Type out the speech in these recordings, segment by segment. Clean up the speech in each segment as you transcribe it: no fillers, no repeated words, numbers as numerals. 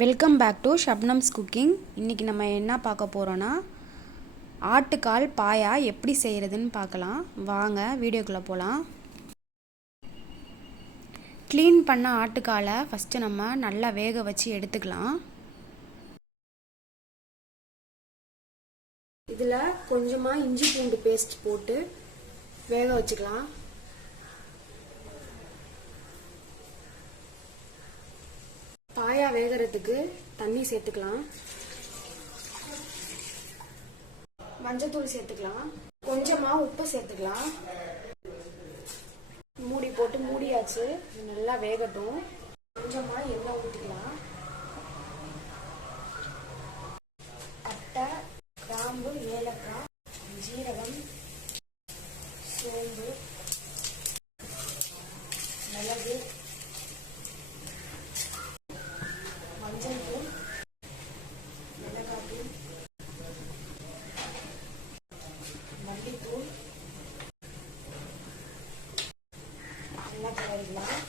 Welcome back to Shabnam's cooking. இன்றைக்கி நம்ம என்ன பார்க்க போகிறோன்னா ஆட்டுக்கால் பாயா எப்படி செய்கிறதுன்னு பார்க்கலாம். வாங்க வீடியோக்குள்ளே போகலாம். க்ளீன் பண்ண ஆட்டுக்காலை ஃபஸ்ட்டு நம்ம நல்லா வேக வச்சு எடுத்துக்கலாம். இதில் கொஞ்சமாக இஞ்சி பூண்டு பேஸ்ட் போட்டு வேக வச்சுக்கலாம். பாயா வேகிறதுக்கு தண்ணி சேர்த்துக்கலாம். மஞ்சத்தூள் சேர்த்துக்கலாம். கொஞ்சமாக உப்பு சேர்த்துக்கலாம். மூடி போட்டு மூடியாச்சு. நல்லா வேகட்டும். கொஞ்சமாக எண்ணெய் ஊற்றிக்கலாம். பட்டை, கிராம்பு, ஏலக்காய், ஜீரகம், சோம்பு, மிளகு, மஞ்சள் தூள், மிளகாத்தூள், மல்லித்தூள் எல்லாம் கலரிக்கலாம்.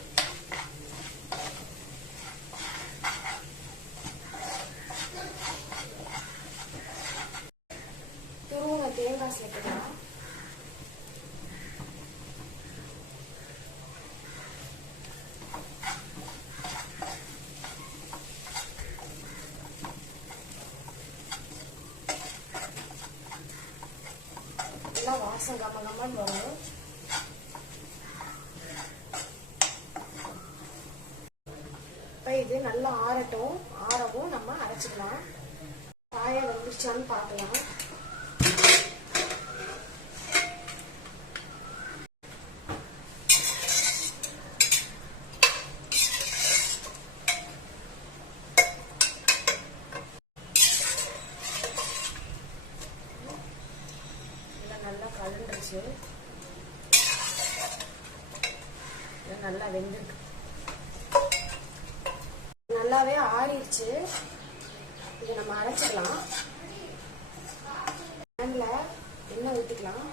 துருவன தேங்காய் சேர்த்துக்கலாம். வாசம் கம்மன்னு வரும். இப்ப இது நல்லா ஆறட்டும். ஆறவும் நம்ம அரைச்சிக்கலாம். பாயா வந்துருச்சான்னு பார்க்கலாம். நல்லா கலந்துருச்சு. நல்லா வெந்திருக்கு. நல்லாவே ஆறிடுச்சு. இதை நம்ம அரைச்சிக்கலாம். பேன்ல எண்ணெய் ஊற்றிக்கலாம்.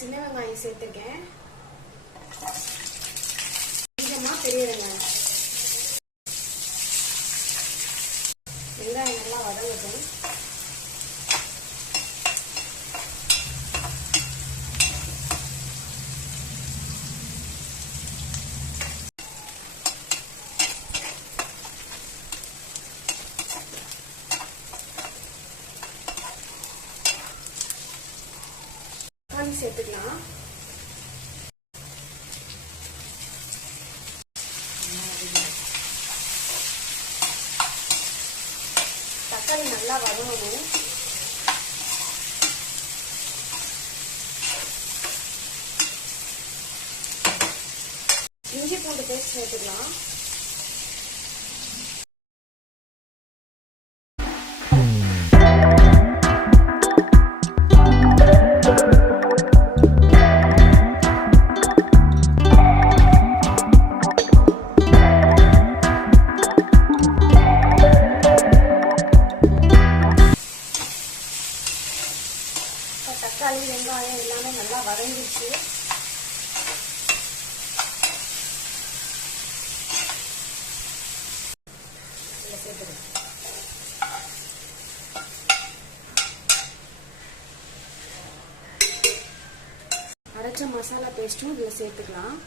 சின்ன வெங்காயம் சேர்த்துருக்கேன். கொஞ்சமா பெரிய வெங்காயம். வெங்காயம் நல்லா வதங்கட்டும். தக்காளி சேர்த்துக்கலாம். தக்காளி நல்லா வதங்கணும். இஞ்சி பூண்டு பேஸ்ட் சேர்த்துக்கலாம். தக்காளி வெங்காயம் எல்லாமே நல்லா வதங்கிடுச்சு. அரைச்ச மசாலா பேஸ்ட்டும் இதுல சேர்த்துக்கலாம்.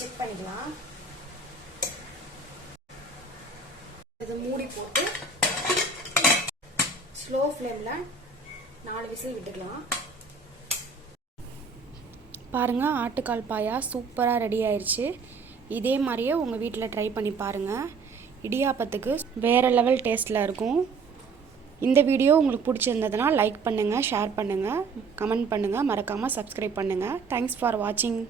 செக் பண்ணிக்கலாம். இதை மூடி போட்டு ஸ்லோ ஃப்ளேம்ல 4 விசில் விட்டுக்கலாம். பாருங்க, ஆட்டுக்கால் பாயா சூப்பரா ரெடி ஆயிருச்சு. இதே மாதிரியே உங்க வீட்டில் ட்ரை பண்ணி பாருங்க. இடியாப்பத்துக்கு வேற லெவல் டேஸ்ட்ல இருக்கும். இந்த வீடியோ உங்களுக்கு பிடிச்சிருந்ததுன்னா லைக் பண்ணுங்க, ஷேர் பண்ணுங்க, கமெண்ட் பண்ணுங்க, மறக்காம சப்ஸ்கிரைப் பண்ணுங்க. தேங்க்ஸ் ஃபார் வாட்சிங்.